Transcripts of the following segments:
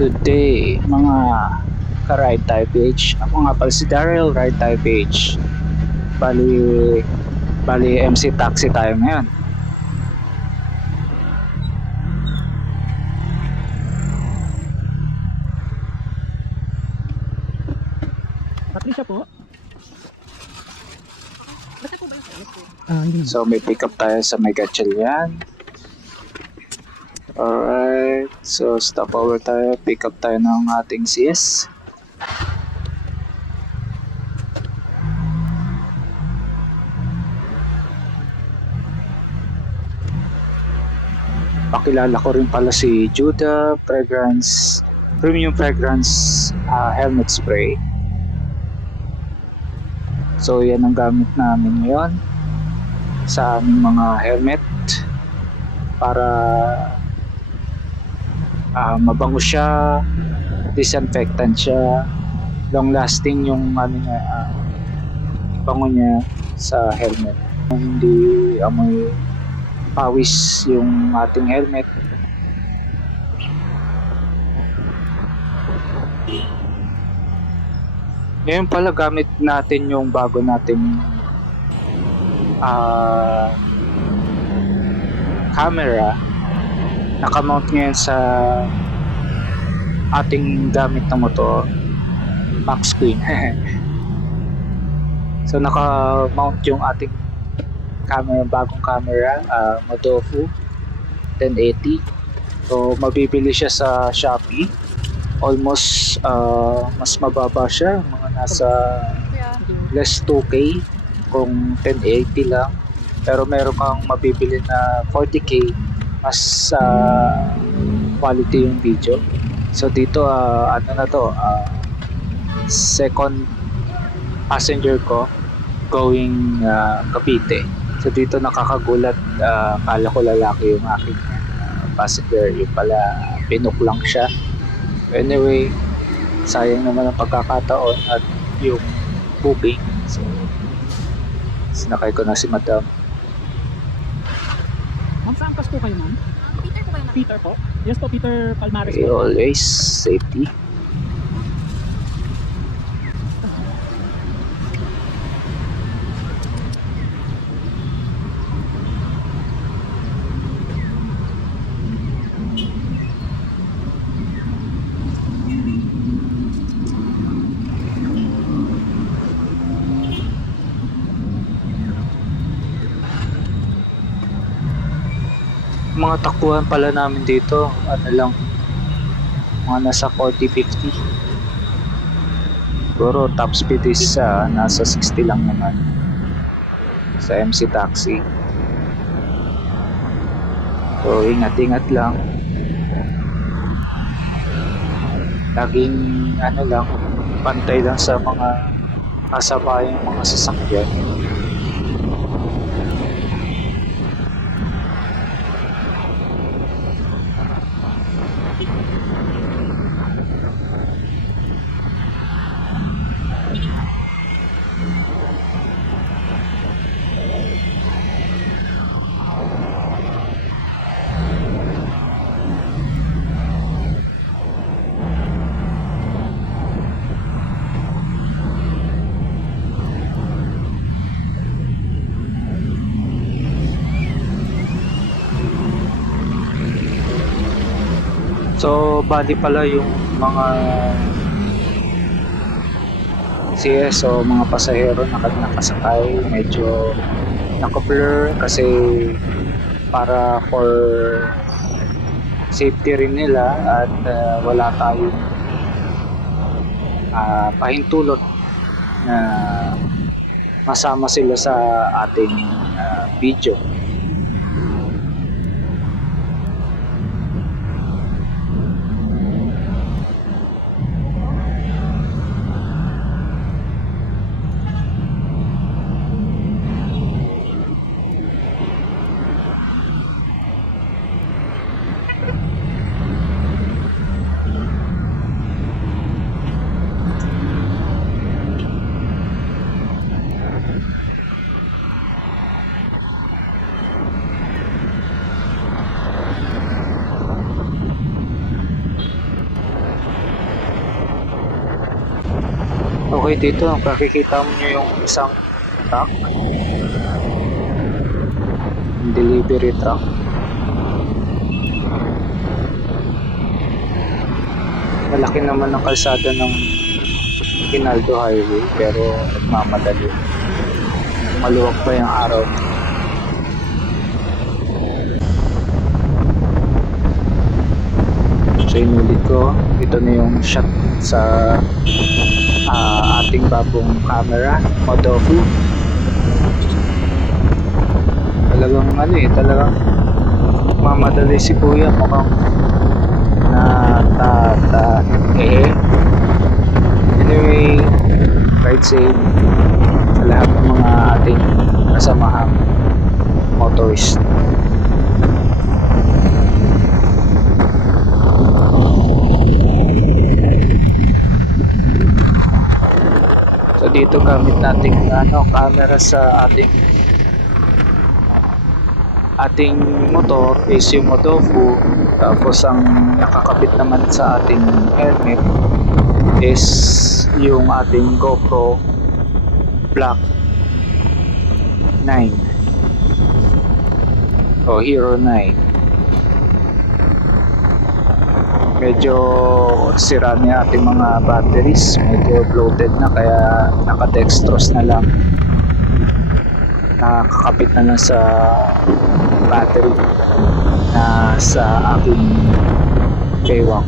Good day mga ka-Ride Tayo PH. Ako nga pala si Daryl, Ride Tayo PH. Bali MC Taxi tayo ngayon. Patricia po. Basta po ba yung So may pick up tayo sa may Gatchalian. Alright, so stop over tayo, pick up tayo ng ating CS. Pakilala ko rin pala si Judah Fragrance, Premium Fragrance Helmet Spray. So yan ang gamit namin ngayon sa aming mga helmet para mabango siya, disinfectant siya, long lasting yung bango niya sa helmet. Hindi amoy pawis yung ating helmet. Ngayon pala gamit natin yung bago nating camera. Nakamount ngayon sa ating gamit na motor, Max Queen. So naka-mount yung ating camera, bagong camera, Modofu 1080. So mabibili siya sa Shopee. Almost mas mababa siya, mga nasa less 2K kung 1080 lang. Pero meron kang mabibili na 40K, mas quality yung video. So dito second passenger ko going Cavite. So dito nakakagulat, kala ko lalaki yung aking passenger, yung pala pinuk lang siya. Anyway, sayang naman ang pagkakataon at yung booking. So sinakay ko na si Madam. Ma'am, saan kas po kayo, ma'am? Peter po kayo na. Peter po? Yes po, Peter Palmares Okay, po. always safety. Mga takbuhan pala namin dito, lang, mga nasa 40-50. Siguro top speed is nasa 60 lang naman sa MC Taxi. So ingat-ingat lang. Laging lang, pantay lang sa mga kasabayang mga sasakyan. So, bali pala yung mga CS o mga pasahero na nakasakay, medyo naka-blur kasi para for safety rin nila at wala tayong pahintulot na masama sila sa ating video. Okay, dito makikita mo nyo yung isang truck, yung delivery truck. Malaki naman ang kalsada ng Ginaldo Highway pero nagmamadali. Maluwag pa yung araw. So inulit ko, ito na yung shot sa ating bagong camera, Modofu. Talagang talagang mamadali si Kuya, mukhang Anyway, ride safe sa lahat ng mga ating kasamahang motorist. So dito gamit natin camera sa ating motor is yung Modofu, tapos ang nakakabit naman sa ating helmet is yung ating GoPro Black 9 o Hero 9. Medyo sira na ating mga batteries, medyo bloated na, kaya naka-dextrose na lang, nakakapit na lang sa battery na sa aking paywalk.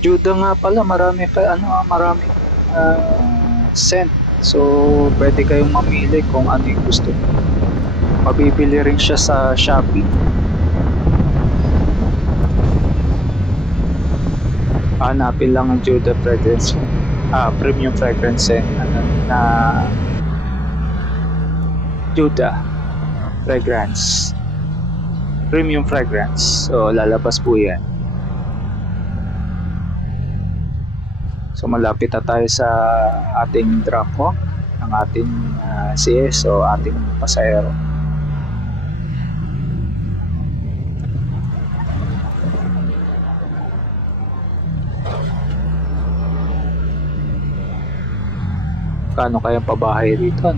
Juda nga pala, marami maraming scent. So, pwede kayong mamili kung ano yung gusto niyo. Mabibili rin siya sa Shopee. Hanapin lang ang Juda Fragrance, Premium Fragrance scent na Juda Fragrance, Premium Fragrance. So, lalabas po yan. So malapit na tayo sa ating drop off ng ating CS o ating pasahero. Kano kayang pabahay dito?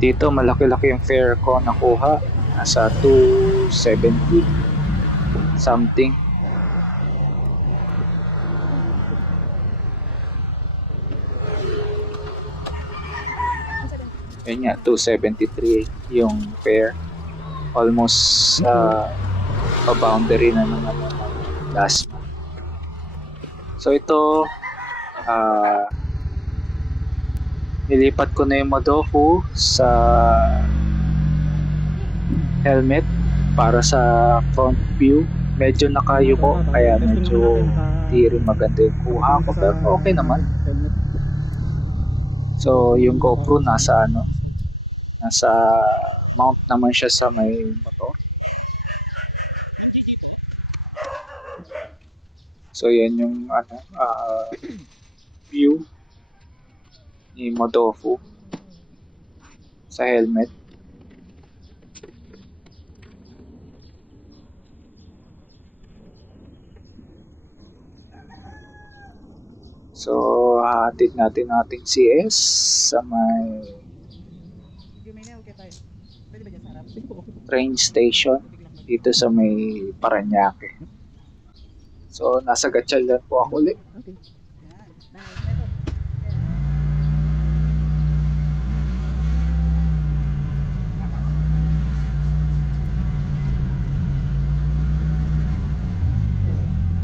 Dito malaki-laki yung fare ko nakuha, nasa 270 something. Yun nga, 273 yung fare. Almost pa-boundary na naman ng last month. So ito, nilipat ko na yung Modofu sa helmet para sa front view. Medyo nakayuko, kaya medyo di rin maganda yung kuha ko, pero okay naman. So yung GoPro nasa mount naman siya sa may motor. So yan yung view ni Modofu sa helmet. So hatid natin ating CS sa may train station dito sa may Parañaque. So nasa Gatchalian po ako ulit.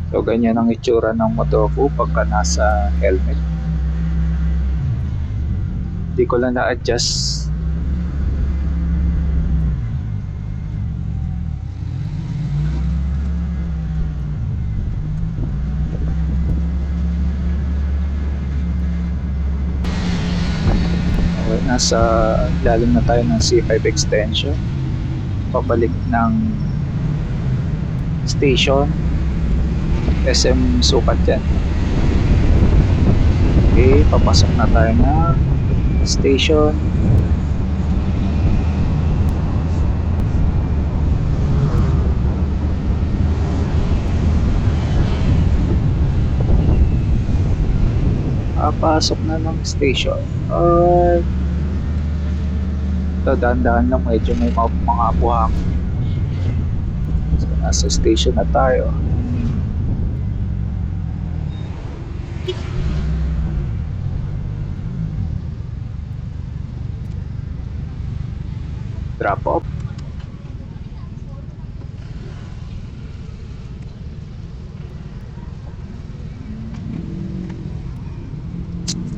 So So, ganyan ang itsura ng Modofu pagka nasa helmet. Hindi ko lang na-adjust. Okay, nasa lalim na tayo ng C5 extension. Pabalik ng station. SM Sukat yan. Okay, papasok na tayo na station. Papasok na ng station. Ito, dahan-dahan lang, medyo may mga buhang. So, nasa station na tayo. Drop off.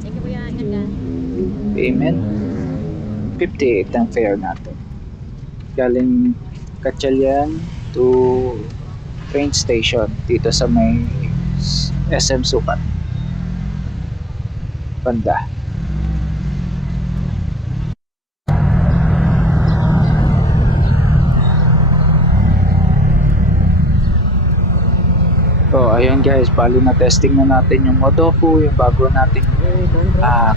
Thank you, Kuya. Ingat ka. Payment. 58 ang fare natin. Galing Gatchalian to train station dito sa may SM Sukat. Banda. So, ayun guys, bali na testing na natin yung Modofu, yung bago nating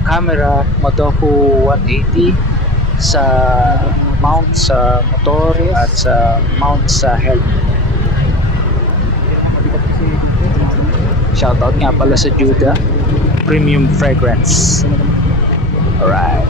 camera, Modofu 180 sa mount sa motor at sa mount sa helmet. Shoutout nga pala sa Judah Premium Fragrance. Alright.